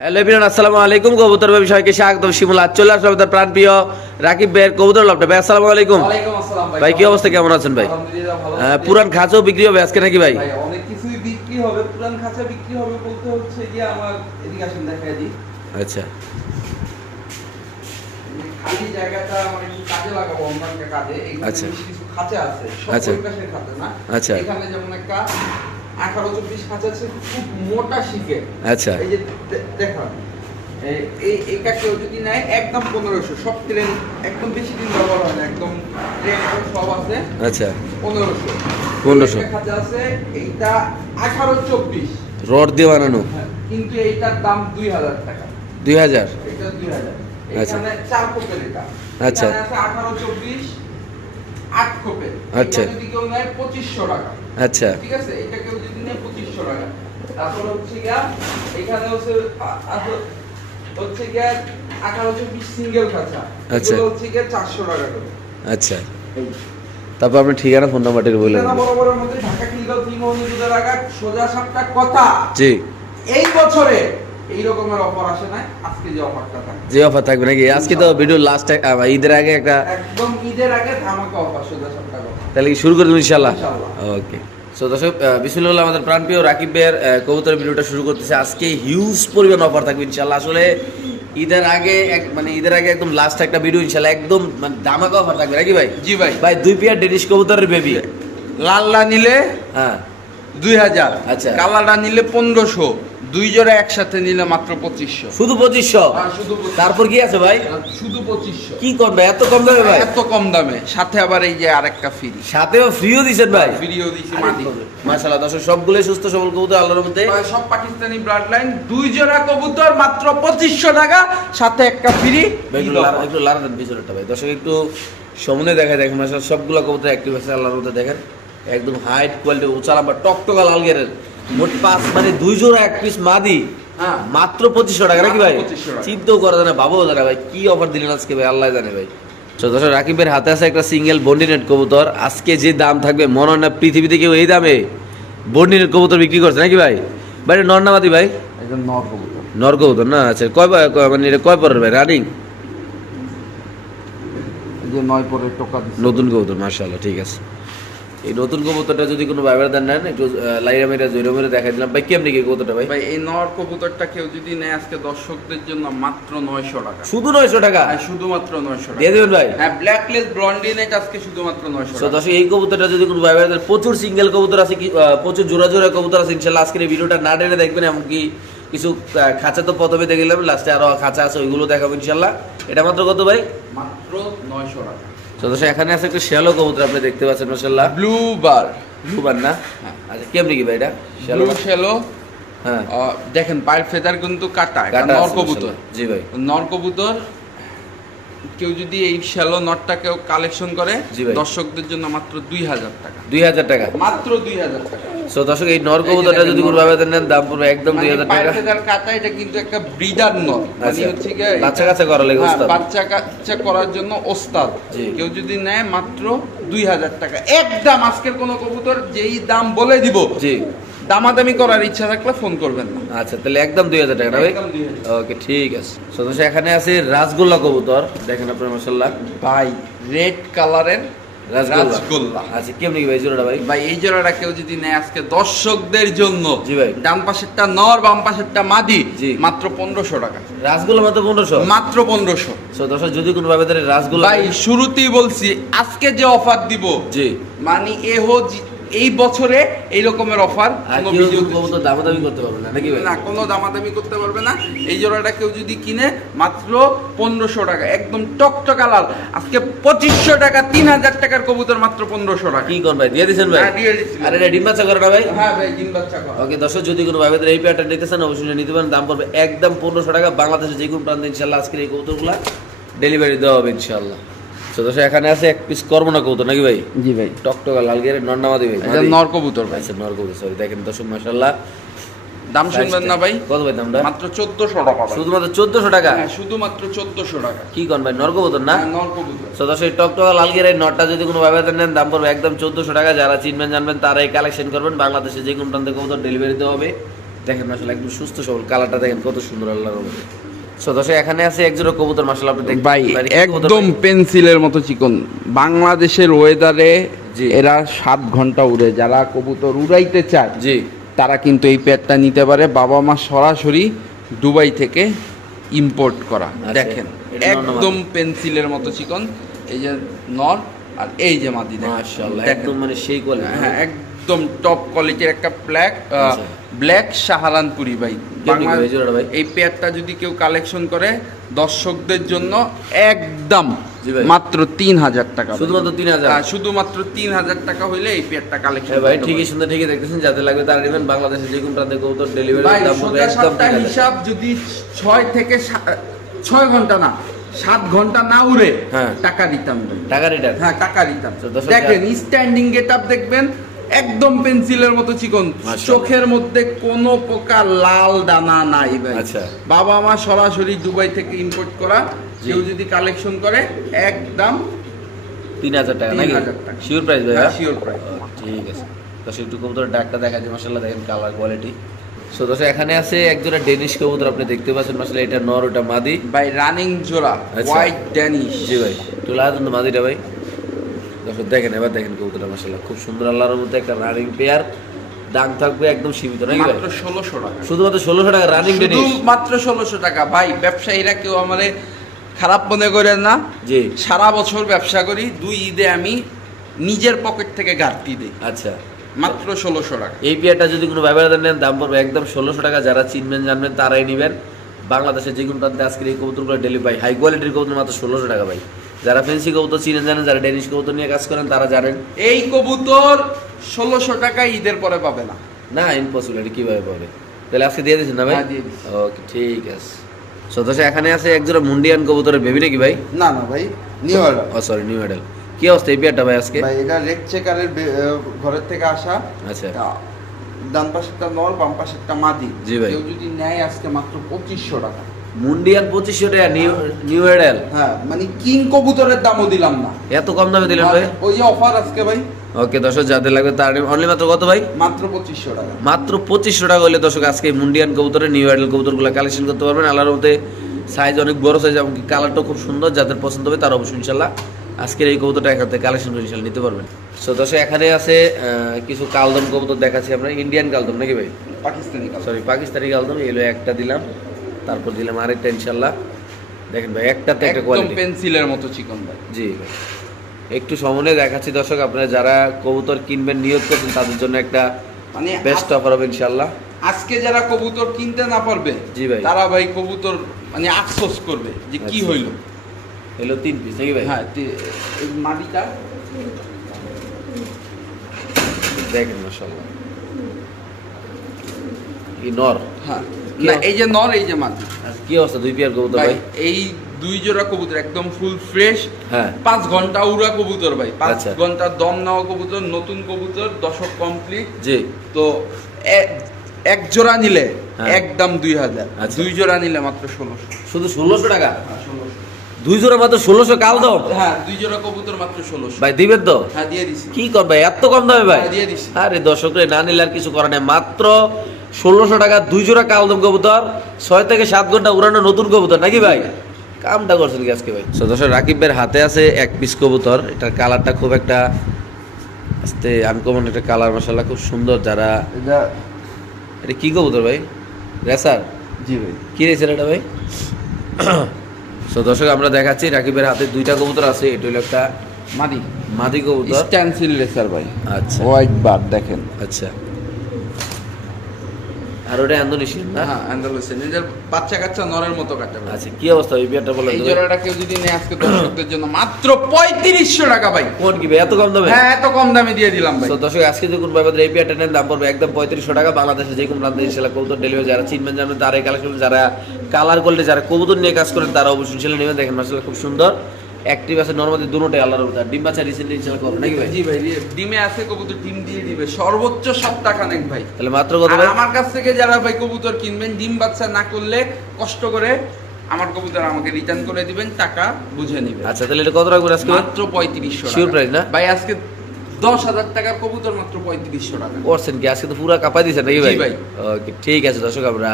Hello everyone আসসালামু আলাইকুম। কবুতর ব্যবসায়কে স্বাগতম। শিমুল আজ চলে আসলাম আপনার প্রাণ প্রিয় রাকিব ভাইয়ের কবুতর লপটা ভাই আসসালামু আলাইকুম। ভাই ভাই কি অবস্থা? কেমন আছেন ভাই? আলহামদুলিল্লাহ ভালো পুরান খাঁচও বিক্রি হবে আজকে নাকি ভাই? ভাই অনেক কিছুই বিক্রি হবে পুরান খাঁচা বিক্রি হবে বলতে হচ্ছে যে আমার এদিকে আসেন দেখাই দিই। আচ্ছা। খালি জায়গাটা একটু কাজে লাগাবো অন্যান্য কাজে। আচ্ছা। কিছু খাঁচা আছে সব আচ্ছা। না। আচ্ছা। এখানে যেমন একটা আঠারো চব্বিশ আছে খুব মোটা শিখে। আচ্ছা। এই যে দে- দেখান এই- এটা কেউ যদি নেয় একদম পনেরোশো। সব ট্রেন একদম বেশি দিন ব্যবহার হয় না একদম ট্রেন সব আছে। আচ্ছা। পনেরোশো। 1500 দেখা যাচ্ছে এইটা আঠারো চব্বিশ। রড দিয়ে বানানো? কিন্তু এইটার দাম দুই হাজার টাকা। দুই হাজার? এটা দুই হাজার। আচ্ছা। চার কোপের এটা। আচ্ছা। আঠারো চব্বিশ আট কোপের আচ্ছা। যদি কেউ নেয় পঁচিশশো টাকা। আচ্ছা। ঠিক আছে এটা কেউ যদি নেয় পঁচিশশো টাকা। তারপর হচ্ছে গিয়া এখানে হচ্ছে হচ্ছে গিয়া সিঙ্গেল খাঁচা আচ্ছা। হচ্ছে গিয়া চারশো টাকা করে। আচ্ছা। তারপর আপনার ঠিকানা ফোন নাম্বারটা মধ্যে ঢাকা দুধের আগা সোজা কথা। জি। এই বছরে এই রকমের অফার আসে না আজকে যে অফারটা থাকে যে অফার থাকবে নাকি? আজকে তো ভিডিও লাস্ট ঈদের আগে একটা একদম ঈদের আগে ধামাকা অফার সোজা কথা। তাহলে শুরু করে দেবো ইনশাআল্লাহ। ওকে সো দর্শক বিসমুল্লাহ আমাদের প্রাণপ্রিয় রাকিব ভাইয়ের কবুতর ভিডিওটা শুরু করতেছে। আজকে হিউজ পরিমাণ অফার থাকবে ইনশাল্লাহ আসলে ঈদের আগে এক- মানে ঈদের আগে একদম লাস্ট একটা ভিডিও ইনশাল্লাহ একদম মানে দামাকা অফার থাকবে। নাকি ভাই? জি ভাই। ভাই দুই পেয়ার ডেনিশ কবুতরের বেবি লাল লালটা নিলে হ্যাঁ। দুই হাজার। আচ্ছা। কালারটা নিলে পনেরোশো। দুই জোড়া একসাথে নিলে মাত্র পঁচিশশো। শুধু পঁচিশশো? তারপর কি আছে ভাই? শুধু পঁচিশশো। কি করবে এত কম দামে ভাই? এত কম দামে। সাথে আবার এই যে আরেকটা ফ্রি সাথেও ফ্রিও দিছেন ভাই? ফ্রিও দিছি মাশাআল্লাহ দর্শক সবগুলোই সুস্থ সবল কবুতর আল্লাহর মধ্যে সব পাকিস্তানি ব্লাড লাইন দুই জোড়া কবুতর মাত্র পঁচিশশো টাকা। সাথে একটা ফ্রি একটু লাড়া- দেন পিছনেরটা ভাই। দর্শক একটু সামনে দেখায় দেখেন মাসা সবগুলো কবুতর অ্যাক্টিভ আছে আল্লাহর মধ্যে দেখেন। একদম হাইট কোয়ালিটি উঁচা লম্বা টকটকা লাল গেরের। মোট পাঁচ মানে দুই জোড়া এক পিস মাদি। হ্যাঁ। মাত্র পঁচিশশো টাকা নাকি ভাই? মাত্র 2500 টাকা। চিন্তাও করা যায় না ভাবও জানে ভাই কি অফার দিলেন আজকে ভাই আল্লাহ জানে ভাই। তো দর্শক রাকিবের হাতে আছে একটা সিঙ্গেল বন্ডিনেট কবুতর। আজকে যে দাম থাকবে মনে হয় না পৃথিবীতে কেউ এই দামে বন্ডিনেট কবুতর বিক্রি করছে নাকি ভাই? ভাই নর ভাই? একদম নর কবুতর। নর কবুতর না আচ্ছা কয় মানে এটা কয় পরের ভাই রানিং নয় পরে টোকা নতুন কবুতর মার্শাল্লাহ ঠিক আছে। এই নতুন কবুতরটা যদি কোনো ভাইবার দেন নেন একটু লাইরা মেরা জৈরা মেরে দেখাই দিলাম। ভাই কেমনি কি কবুতরটা ভাই? ভাই এই নর কবুতরটা কেউ যদি নেয় আজকে দর্শকদের জন্য মাত্র নয়শো টাকা। শুধু নয়শো টাকা? হ্যাঁ, শুধুমাত্র নয়শো টাকা। দিয়ে দেবেন ভাই? হ্যাঁ ব্ল্যাকলেস ব্লন্ডিনেট আজকে শুধুমাত্র নয়শো তো দর্শক এই কবুতরটা যদি কোনো ভাইবার দেন প্রচুর সিঙ্গেল কবুতর আছে কি প্রচুর জোড়া জোড়া কবুতর আছে। ইনশাল্লাহ আজকের এই ভিডিওটা না টেনে দেখবেন এমনকি কিছু খাঁচা তো প্রথমে দেখে গেলাম লাস্টে আরও খাঁচা আছে ওইগুলো দেখাবো ইনশাল্লাহ। এটা মাত্র কত ভাই? মাত্র নয়শো টাকা। তো দর্শক এখানে আছে একটা শ্যালো কবুতর আপনি দেখতে পাচ্ছেন ব্লু বার। ব্লুবার না? হ্যাঁ। আচ্ছা কেমনি কি ভাই এটা? Shallow shallow. হ্যাঁ। দেখেন পায়ের ফেদার কিন্তু কাটা এটা কাটা নর কবুতর। জি ভাই। নর কবুতর কেউ যদি এই শ্যালো নটটা কেউ কালেকশন করে জি ভাই। দর্শকদের জন্য মাত্র দুই হাজার টাকা। দুই হাজার টাকা। মাত্র দুই হাজার টাকা। সো দর্শক এই নর কবুতরটা যদি। কোনো নেন দাম পড়বে একদম মানে হাজার পায়ের টাকা। ফেদার কাটা এটা কিন্তু একটা ব্রিডার নর। মানে আচ্ছা। হচ্ছে গিয়ে বাচ্চা কাচ্চা করা লাগে হ্যাঁ, ওস্তাদ। বাচ্চা কাচ্চা করার জন্য ওস্তাদ। কেউ যদি নেয় মাত্র দুই হাজার টাকা। একদম আজকের কোনো কবুতর যেই দাম বলে দিব। জি। দামাদামি করার ইচ্ছা থাকলে ফোন করবেন আচ্ছা তাহলে একদম দুই হাজার টাকা ভাই? ওকে ঠিক আছে। সো দর্শক এখানে আছে রাসগোল্লা কবুতর। দেখেন আপনার মাসাল্লাহ ভাই রেড কালারের রাসগোল্লা আচ্ছা কেমনি ভাই জোড়াটা ভাই? ভাই এই জোড়াটা কেউ যদি নেয় আজকে দর্শকদের জন্য জি ভাই। ডান পাশেরটা নর বাম পাশেরটা মাদি। মাত্র পনেরোশো টাকা। রাসগোল্লা মাত্র পনেরোশো? মাত্র পনেরোশো। দর্শক যদি কোনো ভাবে রাসগোল্লা ভাই শুরুতেই বলছি আজকে যে অফার দিব জি। মানে এ হো এই বছরে এই রকমের অফার কোনো দামাদামি করতে পারবে না নাকি ভাই? না কোনো দামাদামি করতে পারবে না। এই জোড়াটা কেউ যদি কিনে মাত্র পনেরোশো টাকা একদম টকটকা লাল। আজকে পঁচিশশো টাকা তিন হাজার টাকার কবুতর মাত্র পনেরোশো টাকা। কি ভাই? দিয়ে দিয়েছেন ভাই? হ্যাঁ, দিয়ে দিচ্ছি। আরে এটা ডিম বাচ্চা করে না ভাই? হ্যাঁ ভাই দিন বাচ্চা করা। ওকে দর্শক যদি কোনো ভাবে এই পেয়ারটা নিতে চান অবশ্যই নিতে পারেন। দাম পড়বে একদম পনেরোশো টাকা। বাংলাদেশে যে কোনো প্রান্তে ইনশাল্লাহ আজকের এই কৌতুকগুলা ডেলিভারি দেওয়া হবে ইনশাল্লাহ। দর্শক এখানে আছে এক পিস কৌতুক নাকি ভাই? জি ভাই। টকটকা লাল গেরে নন্নামা দিবে এটা নর কবুতর ভাই। আচ্ছা নর কৌতুক সরি দেখেন দর্শক দাম শুনবেন না ভাই? কত ভাই দামটা? মাত্র টাকা শুধুমাত্র টাকা? হ্যাঁ শুধুমাত্র টাকা। কি কন ভাই নর কবুতর না? হ্যাঁ, নর তো দর্শক টকটকা লাল গেরে নটটা যদি কোনো ভাবে নেন দাম পড়বে একদম চোদ্দশো টাকা। যারা চিনবেন জানবেন তারাই কালেকশন করবেন। বাংলাদেশে যে কোনো প্রান্তে কবুতর ডেলিভারি দেওয়া হবে। দেখেন আসলে একদম সুস্থ সবল। কালারটা দেখেন কত সুন্দর আল্লাহর রহমতে। সো দর্শক এখানে আছে একজোড়া কবুতর মাশাআল্লাহ আপনি দেখতে ভাই পারেন। কি কবুতর একদম পেন্সিলের মতো চিকন। বাংলাদেশের ওয়েদারে। এরা সাত ঘণ্টা উড়ে। যারা কবুতর উড়াইতে চায় জি। তারা কিন্তু এই পেয়ারটা নিতে পারে। বাবা মা সরাসরি দুবাই থেকে ইম্পোর্ট করা। আচ্ছা, দেখেন একদম পেন্সিলের মতো চিকন। এই যে নর আর এই যে মাদি দেখেন। মাশাআল্লাহ একদম মানে সেই কোয়ালিটি হ্যাঁ একদম টপ কোয়ালিটির একটা আচ্ছা। ব্ল্যাক সাহারানপুরি ভাই? এই পেয়ারটা যদি কেউ কালেকশন করে দর্শকদের জন্য একদম মাত্র তিন হাজার টাকা শুধুমাত্র 3000? হ্যাঁ, শুধুমাত্র তিন হাজার টাকা হইলে এই পেয়ারটা কালেকশন হ্যাঁ ভাই ঠিকই সুন্দর ঠিকই দেখতেছেন যাদের লাগবে তারা নেবেন। বাংলাদেশে যে কোনো প্রান্তে কবুতর ডেলিভারি দাম হিসাব যদি ছয় থেকে ছয় ঘণ্টা না সাত ঘণ্টা না উড়ে হ্যাঁ। টাকা দিতাম টাকা রিটার্ন হ্যাঁ টাকা দিতাম। তো দেখেন স্ট্যান্ডিং গেট আপ দেখবেন একদম পেন্সিলের মতো চিকন চোখের মধ্যে কোনো প্রকার লাল দানা নাই ভাই আচ্ছা। বাবা মা সরাসরি দুবাই থেকে ইম্পোর্ট করা। কেউ যদি কালেকশন করে একদম তিন হাজার টাকা নাকি শিওর প্রাইস ভাই হ্যাঁ, হ্যাঁ? price। ও, ঠিক আছে দর্শক একটু কবুতরের ডাকটা দেখা যায় মাসাল্লাহ দেখেন কালার কোয়ালিটি সো দর্শক এখানে আছে একজোড়া ডেনিশ কবুতর আপনি দেখতে পাচ্ছেন মাসাল্লাহ এটা নর ওটা মাদি ভাই রানিং জোড়া আচ্ছা। হোয়াইট ড্যানিশ জি ভাই একটু লাগাতেন মাদিটা ভাই দর্শক দেখেন এবার দেখেন কবুতরটা মাসাল্লাহ খুব সুন্দর আল্লাহর মধ্যে একটা রানিং পেয়ার দাম থাকবে একদম সীমিত নাকি মাত্র ষোলোশো টাকা। শুধুমাত্র ষোলোশো টাকা রানিং মাত্র ষোলোশো টাকা। ভাই ব্যবসায়ীরা কেউ আমারে খারাপ মনে করেন না। যে সারা বছর ব্যবসা করি দুই ঈদে আমি নিজের পকেট থেকে ঘাটতি দিই। আচ্ছা। মাত্র ষোলোশো টাকা। এই পেয়ারটা যদি কোনো ব্যবহার নেন দাম পড়বে একদম ষোলোশো টাকা। যারা চিনবেন জানবেন তারাই নেবেন। বাংলাদেশের যে কোনো প্রান্তে আজকের এই কবুতরগুলো ডেলি ভাই হাই কোয়ালিটির কবুতর মাত্র ষোলোশো টাকা ভাই। যারা ফেন্সি কবুতর চিনে জানেন যারা ডেনিশ কবুতর নিয়ে কাজ করেন তারা জানেন। এই কবুতর ষোলোশো টাকা ঈদের পরে পাবে না। না ইম্পসিবল এটা কীভাবে পাবে? তাহলে আজকে দিয়ে দিচ্ছেন না ভাই। ওকে ঠিক আছে। সদস্য এখানে আছে একজোড়া মুন্ডিয়ান কবুতরের বেবি নাকি ভাই? না না ভাই নিউ ও সরি নিউ মডেল কি অবস্থা এই পেয়ারটা ভাই আজকে? ভাই এটা রেড চেকারের ঘরের থেকে আসা। আচ্ছা। ডান পাশেরটা নর বাম পাশেরটা মাদি। জি ভাই। কেউ যদি নেয় আজকে মাত্র পঁচিশশো টাকা। মুন্ডিয়ান পঁচিশশো টাকা নিউ নিউ হ্যাঁ মানে কিং কবুতরের দামও দিলাম না। এত কম দামে দিলেন ভাই? ওই যে অফার আজকে ভাই। ওকে দর্শক যাদের লাগবে তার অনলি মাত্র কত ভাই? মাত্র পঁচিশশো টাকা। মাত্র পঁচিশশো টাকা হলে দর্শক আজকে মুন্ডিয়ান কবুতরের নিউ আইডল কবুতরগুলো কালেকশন করতে পারবেন। আল্লাহর মধ্যে সাইজ অনেক বড় সাইজ এমনকি কালারটাও খুব সুন্দর। যাদের পছন্দ হবে তারা অবশ্যই ইনশাল্লাহ আজকের এই কবুতরটা এখান থেকে কালেকশন করে ইনশাল্লাহ নিতে পারবেন। সো দর্শক এখানে আছে কিছু কালদম কবুতর দেখাচ্ছি আমরা। ইন্ডিয়ান কালদম নাকি ভাই? পাকিস্তানি সরি পাকিস্তানি কালদম। এলো একটা দিলাম। তারপর দিলাম আরেকটা ইনশাল্লাহ। দেখেন ভাই একটাতে একটা কোয়ালিটি পেন্সিলের মতো চিকন ভাই। জি। ভাই একটু সমন্বয়ে দেখাচ্ছি দর্শক আপনারা যারা কবুতর কিনবেন নিয়োগ করছেন তাদের জন্য একটা মানে বেস্ট অফার হবে ইনশাল্লাহ। আজকে যারা কবুতর কিনতে না পারবে জি ভাই। তারা ভাই কবুতর মানে আফসোস করবে যে কি আচ্ছা। হইল। তিন পিস নাকি ভাই? হ্যাঁ মাটিটা। দেখেন মাশাআল্লাহ। কি নর। হ্যাঁ। না এই যে নর এই যে কি অবস্থা দুই পেয়ার কবুতর ভাই এই দুই জোড়া কবুতর একদম ফুল ফ্রেশ হ্যাঁ। পাঁচ ঘণ্টা উড়া কবুতর ভাই। পাঁচ আচ্ছা। ঘণ্টা দম নেওয়া কবুতর নতুন কবুতর দশক কমপ্লিট জি। তো এক জোড়া নিলে হ্যাঁ। একদম দুই হাজার। আচ্ছা। দুই জোড়া নিলে মাত্র ষোলোশো। শুধু ষোলোশো টাকা? দুই জোড়া মাত্র ষোলোশো কাল দাও? হ্যাঁ দুই জোড়া কবুতর মাত্র ষোলোশো। ভাই দিবেন তো? হ্যাঁ দিয়ে দিছি। কি কর ভাই এত কম দামে ভাই? হ্যাঁ, দিয়ে দিছি। আরে দর্শকরে না নিলে আর কিছু করার নেই। মাত্র ষোলোশো টাকা দুই জোড়া কালদম কবুতর ছয় থেকে সাত ঘণ্টা উড়ানো নতুন কবুতর নাকি ভাই? কামটা করছেন কি আজকে ভাই? তো দর্শক রাকিব ভাইয়ের হাতে আছে এক পিস কবুতর। এটার কালারটা খুব একটা আস্তে আনকমন একটা কালার মশালা খুব সুন্দর। যারা এটা এটা কি কবুতর ভাই? রেসার? জি ভাই। কি রেসার এটা ভাই? তো দর্শক আমরা দেখাচ্ছি রাকিবের হাতে দুইটা কবুতর আছে। এটা হলো একটা মাদি। মাদি কবুতর। স্ট্যান্সিল রেসার ভাই। আচ্ছা। হোয়াইট বার দেখেন। আচ্ছা। আর ওটা ইন্দোনেশিয়ান না? হ্যাঁ অ্যান্ডালুসিয়ান এদের বাচ্চা কাচ্চা নরের মতো কাটে আচ্ছা কি অবস্থা? বিয়ারটা বলেন এই জোড়াটা কেউ যদি নেয় আজকে দর্শকদের জন্য মাত্র পঁয়ত্রিশশো টাকা ভাই। কোন কি ভাই? এত কম দামে? হ্যাঁ এত কম দামে দিয়ে দিলাম ভাই। তো দর্শক আজকে যখন ভাইবাদের এই বিয়ারটা নেন দাম পড়বে একদম পঁয়ত্রিশশো টাকা। বাংলাদেশে যে কোনো প্রান্তে ইনশাল্লাহ কবুতর ডেলিভারি যারা চিনবেন জানবেন তারাই কালেকশন যারা কালার করলে যারা কবুতর নিয়ে কাজ করেন তারা অবশ্যই ইনশাল্লাহ নেবেন। দেখেন মাসাল্লাহ খুব সুন্দর। অ্যাক্টিভ আছে নর্মালি দুটোটাই আল্লাহর রহমতে। ডিম বাচ্চা রিসেন্টলি করবে নাকি ভাই? জি ভাই ডিমে আছে কবুতর ডিম দিয়ে দিবে। সর্বোচ্চ সপ্তাহ খানেক ভাই। তাহলে মাত্র কত ভাই? আমার কাছ থেকে যারা ভাই কবুতর কিনবেন ডিম বাচ্চা না করলে কষ্ট করে আমার কবুতর আমাকে রিটার্ন করে দিবেন টাকা বুঝে নিবে আচ্ছা তাহলে এটা কত রাখবেন আজকে মাত্র পঁয়ত্রিশশো Sure price না? ভাই আজকে দশ হাজার টাকার কবুতর মাত্র পঁয়ত্রিশশো টাকা। করছেন কি? আজকে তো পুরো কাপাই দিয়েছেন নাকি ভাই? ভাই। ওকে ঠিক আছে দর্শক আমরা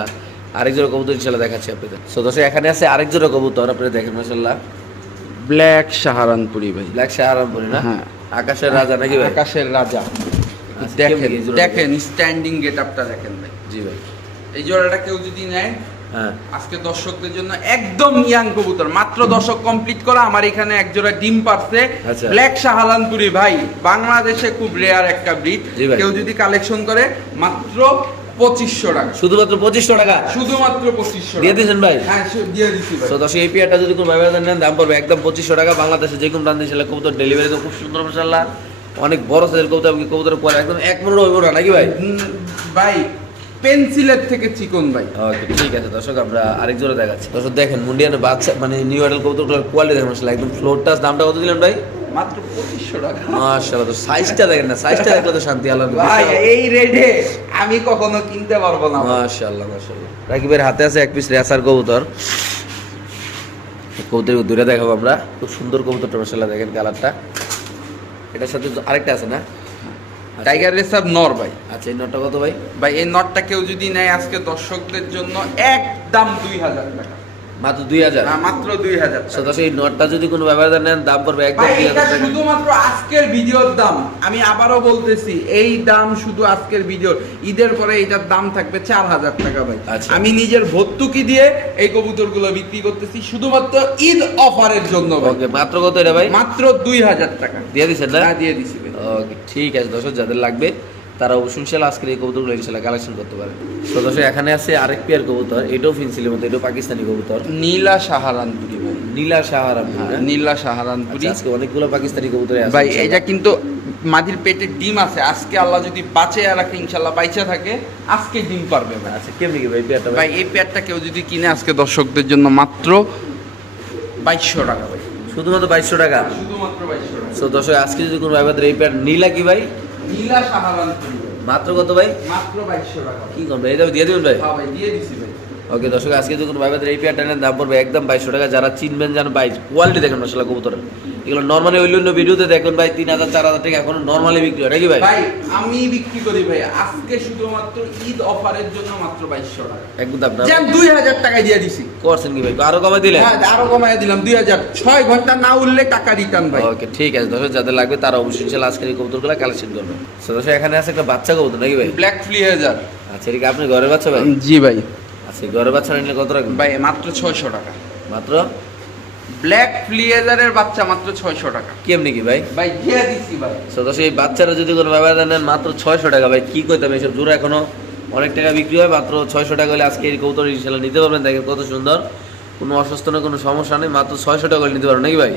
আরেক জোড়া কবুতর ইনশাল্লাহ দেখাচ্ছি আপনাদের। সো দর্শক এখানে আছে আরেক জোড়া কবুতর আপনারা দেখেন মাসাল্লাহ ব্ল্যাক সাহারানপুরি ভাই। ব্ল্যাক শাহরামপুরি না? হ্যাঁ। আকাশের রাজা নাকি ভাই? আকাশের রাজা। দেখেন? দেখেন স্ট্যান্ডিং গেট আপটা দেখেন ভাই। জি ভাই। এই জোড়াটা কেউ যদি নেয় হ্যাঁ। আজকে দর্শকদের জন্য একদম ইয়াং কবুতর মাত্র দর্শক কমপ্লিট করা আমার এখানে এক জোড়া ডিম পারছে। আচ্ছা। ব্ল্যাক শাহালানপুরি ভাই বাংলাদেশে খুব রেয়ার একটা ব্রিড ভাই। কেউ যদি কালেকশন করে মাত্র পঁচিশশো টাকা। শুধুমাত্র পঁচিশশো টাকা? শুধুমাত্র পঁচিশশো দিয়ে দিয়েছেন ভাই? হ্যাঁ দিয়ে দিচ্ছি তো দর্শক এই পেয়ারটা যদি কোনো ব্যবহার নেন দাম পড়বে একদম পঁচিশশো টাকা। বাংলাদেশে যে কোনো প্রান্তে সেটা কবুতর ডেলিভারি তো খুব সুন্দর মশাল্লাহ অনেক বড় সাইজের কবুতর এবং কবুতর পরে একদম এক মনে হইব না নাকি ভাই? উম, ভাই পেন্সিলের থেকে চিকন ভাই। ওকে ঠিক আছে দর্শক আমরা আরেক জোড়া দেখাচ্ছি। দর্শক দেখেন মুন্ডিয়ানের বাচ্চা মানে নিউ আইডল কবুতরগুলোর কোয়ালিটি দেখেন একদম ফ্লোর টাচ দামটা কত দিলেন ভাই? মাত্র টাকা। মাশাআল্লাহ তো সাইজটা দেখেন না সাইজটা দেখলে তো শান্তি আল্লাহ ভাই এই রেটে আমি কখনো কিনতে পারব না। ভাই। মাশাআল্লাহ মাশাআল্লাহ। রাকিবের হাতে আছে এক পিস রেসার কবুতর। কবুতর দূরে দেখাবো আমরা। খুব সুন্দর কবুতরটা মাশাআল্লাহ দেখেন কালারটা। এটার সাথে আরেকটা আছে না? টাইগার রেসার নর ভাই। আচ্ছা এই নটটা কত ভাই? ভাই এই নটটা কেউ যদি নেয় আজকে দর্শকদের জন্য একদম দুই হাজার টাকা। মাত্র দুই হাজার? মাত্র দুই হাজার নটটা যদি কোনো ব্যবহার নেন দাম পড়বে একদম দুই হাজার শুধুমাত্র আজকের ভিডিওর দাম। আমি আবারও বলতেছি এই দাম শুধু আজকের ভিডিওর। ঈদের পরে এটার দাম থাকবে চার হাজার টাকা ভাই। আচ্ছা। আমি নিজের ভর্তুকি দিয়ে এই কবুতরগুলো বিক্রি করতেছি শুধুমাত্র ঈদ অফারের জন্য ওকে মাত্র কত এটা ভাই? মাত্র দুই হাজার টাকা। দিয়ে দিচ্ছেন না? হ্যাঁ, দিয়ে দিছি ওকে ঠিক আছে দর্শক যাদের লাগবে তারা অবশ্যই ইনশাল্লাহ আজকের এই কবুতরগুলো ইনশাল্লাহ কালেকশন করতে পারে। তো দর্শক এখানে আছে আরেক পেয়ার কবুতর এটাও ফিনসিলের মতো এটাও পাকিস্তানি কবুতর। নীলা সাহারানপুরি ভাই। নীলা সাহারা নীলা সাহারানপুরি আজকে অনেকগুলো পাকিস্তানি কবুতর আছে ভাই এটা কিন্তু মাটির পেটে ডিম আছে। আজকে আল্লাহ যদি বাঁচে আর রাখে ইনশাল্লাহ বাইচা থাকে আজকে ডিম পারবে ভাই। আচ্ছা কেমনি ভাই পেয়ারটা ভাই এই পেয়ারটা কেউ যদি কিনে আজকে দর্শকদের জন্য মাত্র বাইশশো টাকা ভাই। শুধুমাত্র বাইশশো টাকা? শুধুমাত্র বাইশশো টাকা। তো দর্শক আজকে যদি কোনো ভাই এই পেয়ার নীলা কি ভাই? নীলা সাহারানপুরি মাত্র কত ভাই? মাত্র টাকা। কি করবে? এটা দিয়ে দিবেন ভাই? হ্যাঁ ভাই দিয়ে দিছি ভাই। ওকে দর্শক আজকে যখন ভাই এই পেয়ারটা দাম পড়বে একদম বাইশশো টাকা। যারা চিনবেন যেন বাইশ কোয়ালিটি দেখেন মশলা কবুতরের। এগুলো নর্মালি অন্য অন্য ভিডিওতে দেখবেন ভাই তিন হাজার চার হাজার টাকা এখন নর্মালি বিক্রি হয় নাকি ভাই? ভাই আমি বিক্রি করি ভাই। আজকে শুধুমাত্র ঈদ অফারের জন্য মাত্র বাইশশো টাকা। একদম আপনার দুই হাজার টাকায় দিয়ে দিছি। করছেন কি ভাই? আরও কমাই দিলেন? হ্যাঁ আরও কমায় দিলাম দুই হাজার ছয় ঘণ্টা না উঠলে টাকা রিটার্ন ভাই। ওকে ঠিক আছে দর্শক যাদের লাগবে তারা অবশ্যই ইনশাল্লাহ আজকের এই কবুতরগুলো কালেকশন করবে দর্শক এখানে আছে একটা বাচ্চা কবুতর নাকি ভাই? ব্ল্যাক ফ্লিহেজার আচ্ছা এটা কি আপনি ঘরের বাচ্চা ভাই? জি ভাই। আচ্ছা ঘরের বাচ্চা নিলে কত রাখবেন ভাই মাত্র ছয়শো টাকা। মাত্র ব্ল্যাক ফ্লিহেজারের বাচ্চা মাত্র ছয়শো টাকা। কেমনি কি ভাই? ভাই দিয়ে দিচ্ছি ভাই। দর্শক এই বাচ্চারা যদি কোনো ব্যবহার নেন মাত্র ছয়শো টাকা ভাই কি করতে হবে এসব? জোড়া এখনও অনেক টাকা বিক্রি হয় মাত্র ছয়শো টাকা হলে আজকে এই কবুতর ইনশাল্লাহ নিতে পারবেন। দেখেন কত সুন্দর। কোনো অসুস্থ না কোনো সমস্যা নেই মাত্র ছয়শো টাকা হলে নিতে পারবেন নাকি ভাই?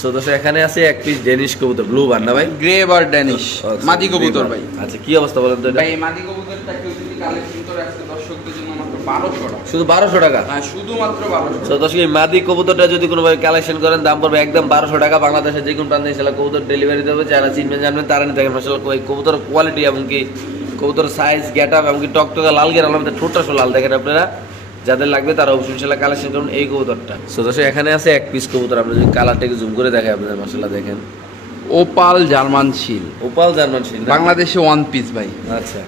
সো দর্শক এখানে আছে এক পিস ডেনিশ কবুতর ব্লু বার না ভাই? গ্রে বার আচ্ছা, মাদি কবুতর ভাই। আচ্ছা কি অবস্থা বলেন তো ভাই মাদি কবুতরটা কেউ যদি কালেকশন করে আজকে দর্শকদের জন্য বারোশো টাকা। শুধু বারোশো টাকা? হ্যাঁ শুধুমাত্র বারোশো দর্শক এই মাদি কবুতরটা যদি কোনো ভাই কালেকশন করেন দাম পড়বে একদম বারোশো টাকা। বাংলাদেশের যে কোনো প্রান্তে ইনশাল্লাহ কবুতর ডেলিভারি দেবে। যারা চিনবেন জানবেন তারা নিতে পারবেন। কবুতর কোয়ালিটি এমনকি কবুতর সাইজ গেট আপ এমনকি টকটকা লাল ঠোঁটটা লাল দেখেন আপনারা। যাদের লাগবে তারা অবশ্যই ইনশাল্লাহ কালেকশন করুন এই কবুতরটা। সো দর্শক এখানে আছে এক পিস কবুতর। আপনি যদি কালারটাকে জুম করে দেখায় আপনাদের মাসাল্লাহ দেখেন। ওপাল জার্মান শিল ওপাল জার্মান শিল বাংলাদেশে ওয়ান পিস ভাই। আচ্ছা।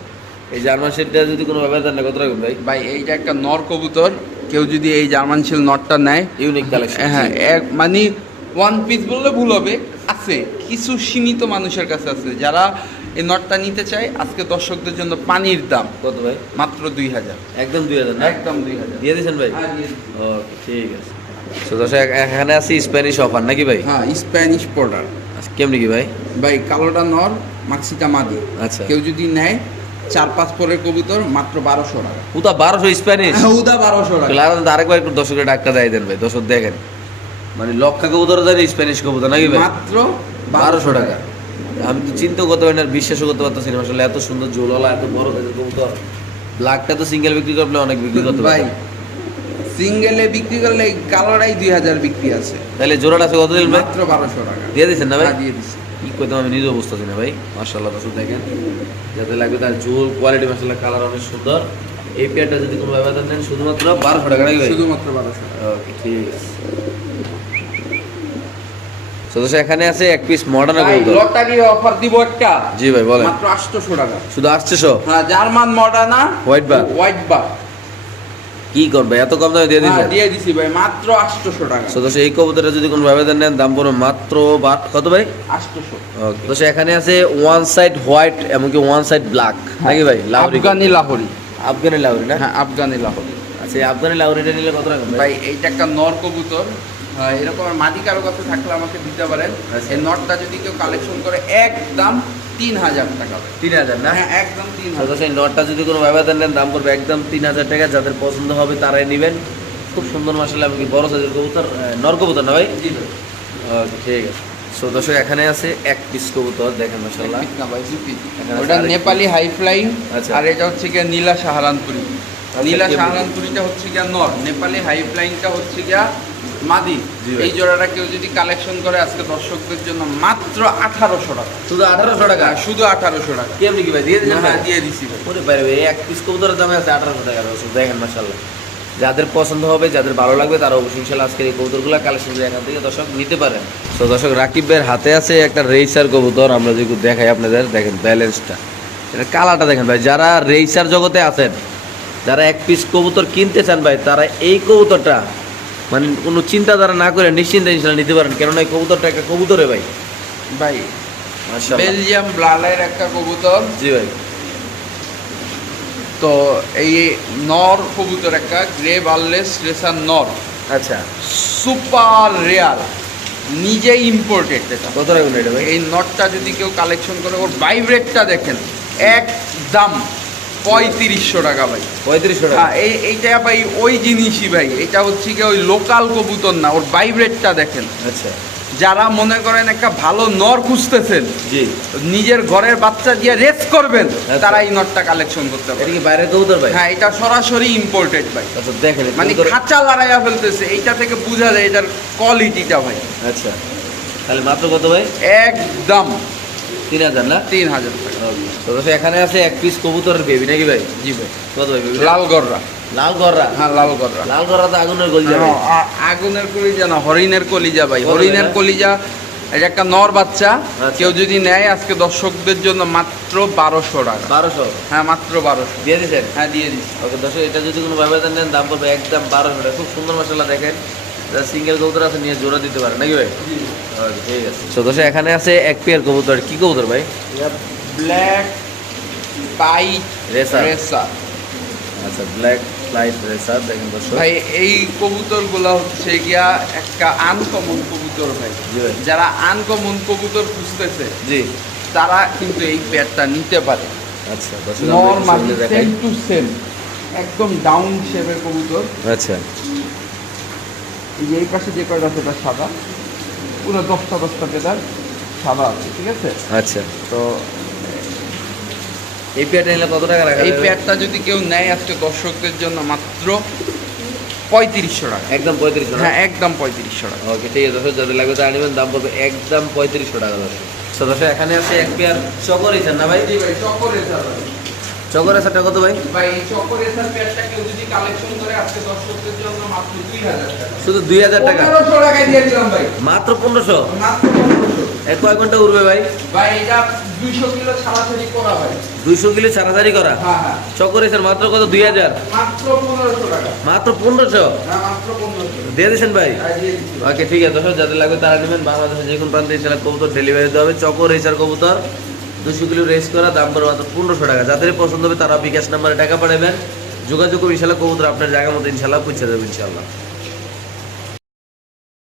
এই জার্মান শিলটা যদি কোনো ব্যাপার না কত রাখবেন ভাই? ভাই এইটা একটা নর কবুতর। কেউ যদি এই জার্মান শিল নটটা নেয় ইউনিক কালেকশন হ্যাঁ এক মানে ওয়ান পিস বললে ভুল হবে। আছে কিছু সীমিত মানুষের কাছে আছে যারা এই নটটা নিতে চায় আজকে দর্শকদের জন্য পানির দাম কত ভাই? মাত্র দুই হাজার। একদম দুই হাজার একদম দুই হাজার। দিয়ে দিয়েছেন ভাই? হ্যাঁ, ওকে ঠিক আছে। তো দর্শক এখানে আছে স্প্যানিশ অফার নাকি ভাই? হ্যাঁ স্প্যানিশ আচ্ছা, কেমনি কি ভাই? ভাই কালোটা নর মাক্সিটা মাদি। আচ্ছা। কেউ যদি নেয় চার পাঁচ পরের কবুতর মাত্র বারোশো টাকা। পুতা বারোশো স্প্যানিশ? উদা বারোশো টাকা। আরেকবার একটু দর্শকের ডাক্তার দেয় দেন ভাই দর্শক দেখেন। মানে লক্ষা কবুতর দেন স্প্যানিশ কবুতর নাকি ভাই? মাত্র বারোশো টাকা। আমি তো চিন্তাও করতে পারি না বিশ্বাসও করতে পারতেছি না আসলে এত সুন্দর জোলওয়ালা এত বড় কবুতর। ব্ল্যাকটা তো সিঙ্গেল বিক্রি করলে অনেক বিক্রি করতে ভাই সিঙ্গেলে বিক্রি করলে এই কালোটাই দুই হাজার বিক্রি আছে। তাহলে জোড়াটা আছে কত দিন মাত্র বারোশো টাকা। দিয়ে দিচ্ছেন না ভাই? হ্যাঁ, দিয়ে দিচ্ছি করতাম আমি নিজেও বুঝতেছি না ভাই। মার্শাল্লাহ দর্শক দেখেন। যাতে লাগবে তার জোর কোয়ালিটি মার্শাল্লাহ কালার অনেক সুন্দর। এই পেয়ারটা যদি কোনো ব্যবধান নেন শুধুমাত্র বারোশো টাকা ভাই? শুধুমাত্র বারোশো ওকে ঠিক আছে। তো এখানে আছে এক পিস মডার্ন কবুতর। লটারি অফার দিব একটা। জি ভাই বলেন। মাত্র 800 টাকা। শুধু আসছেশো হ্যাঁ জার্মান মডার্না White bar? হোয়াইট বার কি করবে? এত কম দামে দিয়ে হ্যাঁ দিয়ে দিছি ভাই মাত্র 800 টাকা। তো এই কবুতরটা যদি কোনো ভাবে নেন দাম পড়বে মাত্র কত ভাই? 800 ওকে দর্শক এখানে আছে ওয়ান সাইড হোয়াইট এমনকি ওয়ান সাইড ব্ল্যাক নাকি ভাই? লাউরি আফগানি লাহোরি। আফগানি লাউরি না? হ্যাঁ আফগানি লাহোরি। আচ্ছা এই আফগানি লাউরিটা নিলে কত টাকা ভাই? ভাই এইটা একটা নর কবুতর। এরকম মাদি কারও কাছে থাকলে আমাকে দিতে পারেন। আচ্ছা। এই নটটা যদি কেউ কালেকশন করে একদম তিন হাজার টাকা। তিন হাজার না? হ্যাঁ একদম তিন হাজার দর্শক নটটা যদি কোনো ভাবে নেন দাম পড়বে একদম তিন হাজার টাকা। যাদের পছন্দ হবে তারাই নেবেন। খুব সুন্দর মাসাল্লাহ এমনকি বড় সাইজের কবুতর নর কবুতর না ভাই? জি ভাই। ঠিক আছে। সো দর্শক এখানে আছে এক পিস কবুতর দেখেন মাসাল্লাহ। ওটা নেপালি হাই ফ্লাইং আচ্ছা। আর এটা হচ্ছে গিয়া নীলা সাহারানপুরি নীলা সাহারানপুরিটা হচ্ছে গিয়া নর। নেপালি হাই ফ্লাইংটা হচ্ছে গিয়া মাদি এই জোড়াটা কেউ যদি কালেকশন করে আজকে দর্শকদের জন্য মাত্র আঠারোশো টাকা। শুধু আঠারোশো টাকা? শুধু আঠারোশো টাকা। কেমনি কি ভাই? দিয়ে দিচ্ছেন হ্যাঁ। দিয়ে দিছি ভাই। ওরে ভাই, এক পিস কবুতরের দামে আছে আঠারোশো টাকা দেখেন মাসাল্লাহ যাদের পছন্দ হবে যাদের ভালো লাগবে তারা অবশ্যই ইনশাল্লাহ আজকের এই কবুতরগুলো কালেকশন এখান থেকে দর্শক নিতে পারেন। তো দর্শক রাকিব ভাইয়ের হাতে আছে একটা রেইসার কবুতর। আমরা যেগুলো দেখাই আপনাদের দেখেন ব্যালেন্সটা এটা কালারটা দেখেন ভাই যারা রেইসার জগতে আছেন যারা এক পিস কবুতর কিনতে চান ভাই তারা এই কবুতরটা মানে কোনো চিন্তাধারা না করে নিশ্চিন্তে ইনশাল্লাহ নিতে পারেন। কেননা এই কবুতরটা একটা কবুতরে ভাই। ভাই। বেলজিয়াম ব্লালের একটা কবুতর। জি ভাই। তো এই নর কবুতর একটা গ্রে বার্লেস রেসার নর। আচ্ছা। সুপার রেয়ার নিজে ইম্পোর্টেড এটা। কত রাখবেন এটা ভাই? এই নটটা যদি কেউ কালেকশন করে ওর ভাইব্রেটটা দেখেন একদম। পঁয়ত্রিশশো টাকা ভাই। পঁয়ত্রিশশো টাকা? হ্যাঁ এই এইটা ভাই ওই জিনিসই ভাই। এটা হচ্ছে কি ওই লোকাল কবুতর না ওর ভাইব্রেটটা দেখেন। আচ্ছা। যারা মনে করেন একটা ভালো নর খুঁজতেছেন জি। নিজের ঘরের বাচ্চা দিয়ে রেস করবেন। তারা এই নটটা কালেকশন করতে পারে কি বাইরের কবুতর ভাই? হ্যাঁ এটা সরাসরি ইম্পোর্টেড ভাই। আচ্ছা দেখেন মানে খাঁচা লড়াইয়া ফেলতেছে এইটা থেকে বোঝা যায় এটার কোয়ালিটিটা ভাই। আচ্ছা। তাহলে মাত্র কত ভাই? একদম। তিন হাজার না? তিন হাজার টাকা। এখানে আছে এক পিস কবুতরের বেবি নাকি ভাই? জি ভাই। কত ভাই বেবি লাল গররা। লাল গররা? হ্যাঁ লাল গররা। লাল গররা তো আগুনের গোল যাবে হ্যাঁ, আগুনের কলিজা না হরিণের কলিজা ভাই। হরিণের কলিজা এটা একটা নর বাচ্চা আচ্ছা। কেউ যদি নেয় আজকে দর্শকদের জন্য মাত্র বারোশো টাকা। বারোশো? হ্যাঁ মাত্র বারোশো। দিয়ে দিচ্ছেন হ্যাঁ দিয়ে দিচ্ছি ওকে দর্শক এটা যদি কোনো ভাবে নেন দাম পড়বে একদম বারোশো টাকা। খুব সুন্দর মশলা দেখেন। সিঙ্গেল কবুতর আছে নিয়ে জোড়া দিতে পারে নাকি ভাই? ওকে ঠিক আছে। তো এখানে আছে এক পেয়ার কবুতর কি কবুতর ভাই? ব্ল্যাক পাইট রেসার। রেসার আচ্ছা ব্ল্যাক লাইট রেসার দেখেন দর্শক। ভাই এই কবুতরগুলো হচ্ছে গিয়া একটা আনকমন কবুতর ভাই। ভাই। যারা আনকমন কবুতর খুঁজতেছে জি। তারা কিন্তু এই পেয়ারটা নিতে পারে। আচ্ছা নর্মালি সেম টু সেম একদম ডাউন শেপের কবুতর। আচ্ছা। এই যে এই পাশে যে কয়টা আছে এটা সাদা। পুরো দশটা দশটা পেদার সাদা আছে ঠিক আছে? আচ্ছা। তো এই পেয়ারটা নিলে কত টাকা রাখা এই যাবে? পেয়ারটা যদি কেউ নেয় আজকে দর্শকদের জন্য মাত্র পঁয়ত্রিশশো টাকা। একদম পঁয়ত্রিশশো হ্যাঁ একদম পঁয়ত্রিশশো টাকা। ওকে ঠিক আছে দর্শক যাদের লাগবে তা নেবেন দাম পড়বে একদম পঁয়ত্রিশশো টাকা দর্শক। তো দর্শক এখানে আছে এক পেয়ার চকর না ভাই? চকর ভাই। চকর এসারটা কত ভাই? ভাই চকর রেসার পেয়ারটা কেউ যদি কালেকশন করে আজকে দর্শকদের জন্য মাত্র দুই হাজার টাকা। শুধু দুই হাজার টাকা? পনেরোশো টাকায় দিয়ে দিলাম ভাই। মাত্র পনেরোশো? মাত্র পনেরোশো। এক কয় ঘণ্টা উঠবে ভাই? ভাই এটা দুইশো কিলো ছাড়াছাড়ি করা ভাই। দুইশো কিলো ছাড়াছাড়ি করা? হ্যাঁ হ্যাঁ। চকর এসার মাত্র কত? দুই হাজার? মাত্র পনেরোশো টাকা। মাত্র পনেরোশো? হ্যাঁ মাত্র পনেরোশো। দিয়ে দিয়েছেন ভাই? হ্যাঁ। ওকে ঠিক আছে। দর্শক যাদের লাগবে তারা নেবেন। বাংলাদেশের যে কোনো প্রান্তে ইনশাল্লাহ কবুতর ডেলিভারি দেওয়া হবে। চকর রেসার কবুতর দুশো কিলো রেস করা, দাম পড়বে মাত্র পনেরোশো টাকা। যাদের পছন্দ হবে তারা বিকাশ নাম্বারে টাকা পাঠাবেন। যোগাযোগ ইনশাল্লাহ কবুতর আপনার জায়গা মতো ইনশাল্লাহ পৌঁছে দেবে, ইনশাল্লাহ।